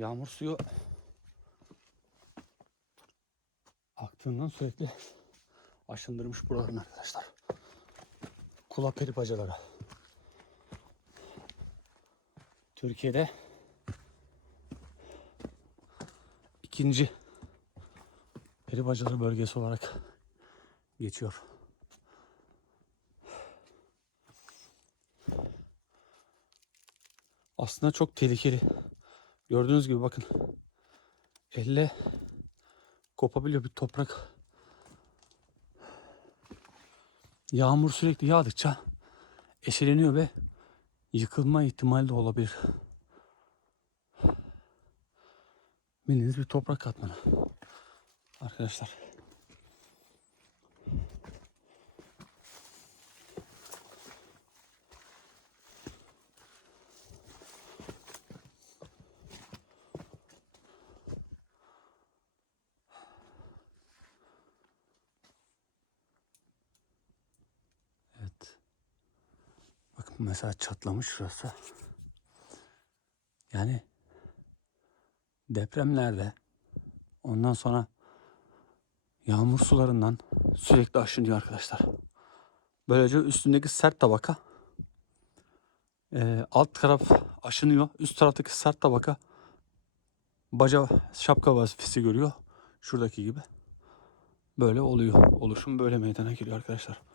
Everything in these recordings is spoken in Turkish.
Yağmur suyu aktığından sürekli aşındırmış buralarını arkadaşlar. Kulak peri bacaları. Türkiye'de ikinci peri bacaları bölgesi olarak geçiyor. Aslında çok tehlikeli. Gördüğünüz gibi bakın. Elle kopabiliyor bir toprak. Yağmur sürekli yağdıkça eşeleniyor ve yıkılma ihtimali de olabilir. Bildiğiniz bir toprak katmanı. Arkadaşlar. Mesela çatlamış şurası. Yani depremlerde ondan sonra yağmur sularından sürekli aşınıyor arkadaşlar. Böylece üstündeki sert tabaka eee, alt taraf aşınıyor. Üst taraftaki sert tabaka baca şapka vazifesi görüyor. Şuradaki gibi. Böyle oluyor. Oluşum böyle meydana geliyor arkadaşlar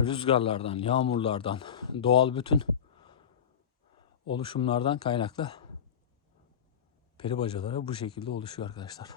rüzgarlardan, yağmurlardan, doğal bütün oluşumlardan kaynaklı peri bacaları bu şekilde oluşuyor arkadaşlar.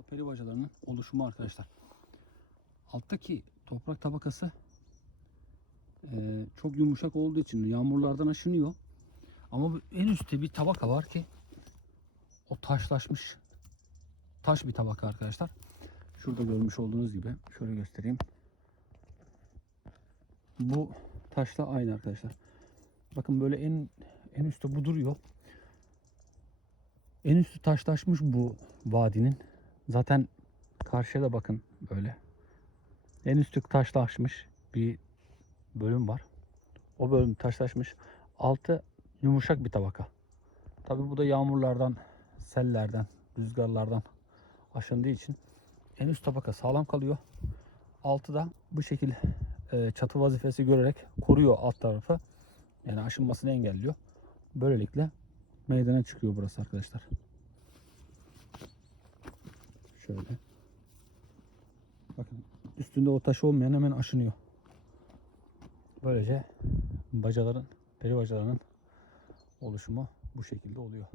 Kula peri bacalarının oluşumu arkadaşlar. Alttaki toprak tabakası eee, çok yumuşak olduğu için yağmurlardan aşınıyor. Ama en üstte bir tabaka var ki o taşlaşmış taş bir tabaka arkadaşlar. Şurada görmüş olduğunuz gibi şöyle göstereyim. Bu taşla aynı arkadaşlar. Bakın böyle en en üstte bu duruyor. En üstü taşlaşmış bu vadinin. Zaten karşıya da bakın böyle. En üstü taşlaşmış bir bölüm var. O bölüm taşlaşmış. Altı yumuşak bir tabaka. Tabi bu da yağmurlardan, sellerden, rüzgarlardan aşındığı için en üst tabaka sağlam kalıyor. Altı da bu şekil e, çatı vazifesi görerek koruyor alt tarafı. Yani aşınmasını engelliyor. Böylelikle meydana çıkıyor burası arkadaşlar. Şöyle. Bakın üstünde o taş olmayan hemen aşınıyor. Böylece bacaların, peri bacalarının oluşumu bu şekilde oluyor.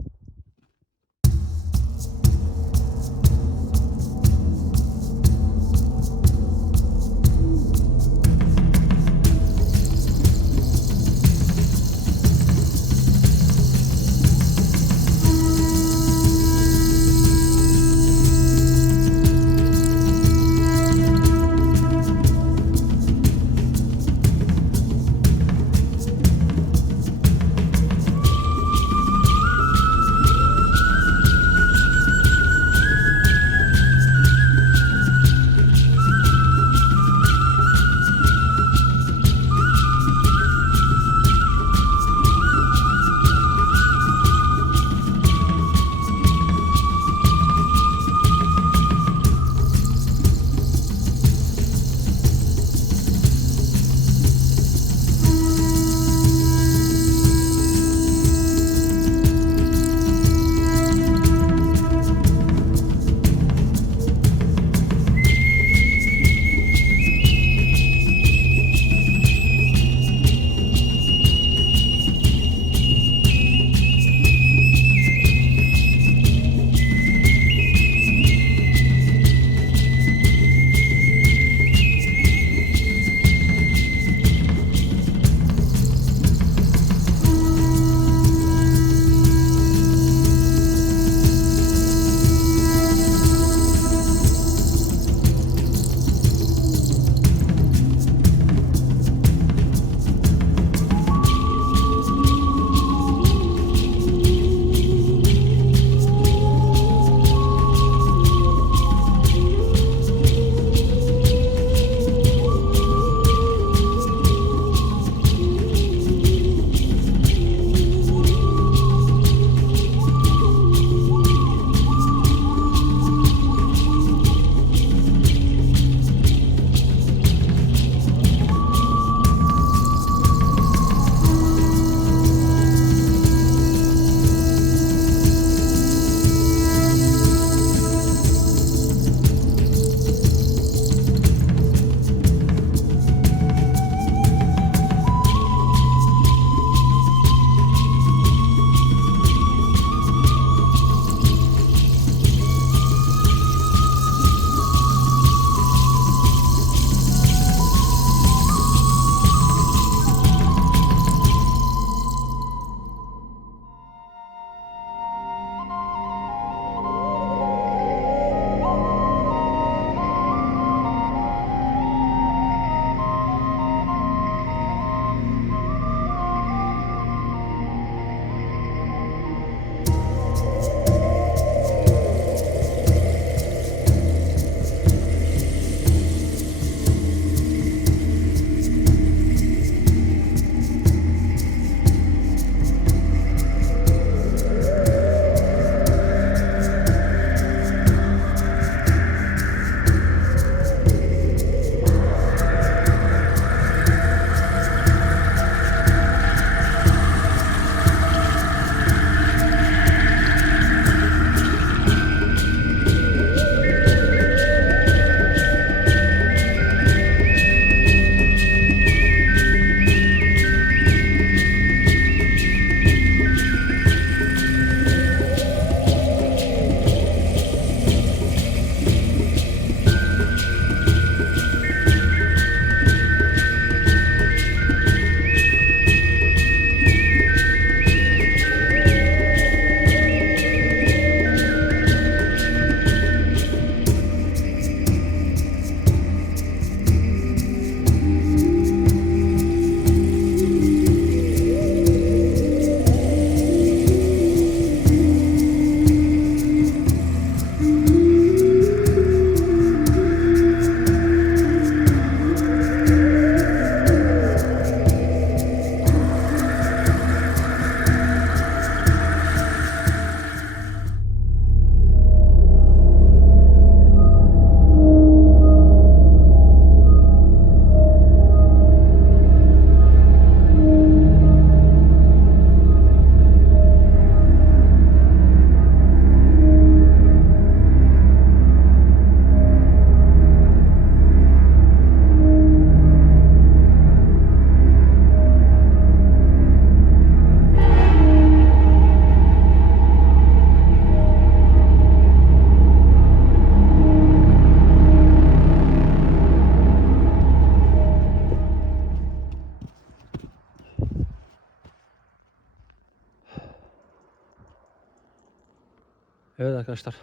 Evet arkadaşlar.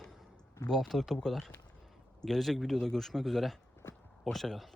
Bu haftalık da bu kadar. Gelecek videoda görüşmek üzere. Hoşçakalın.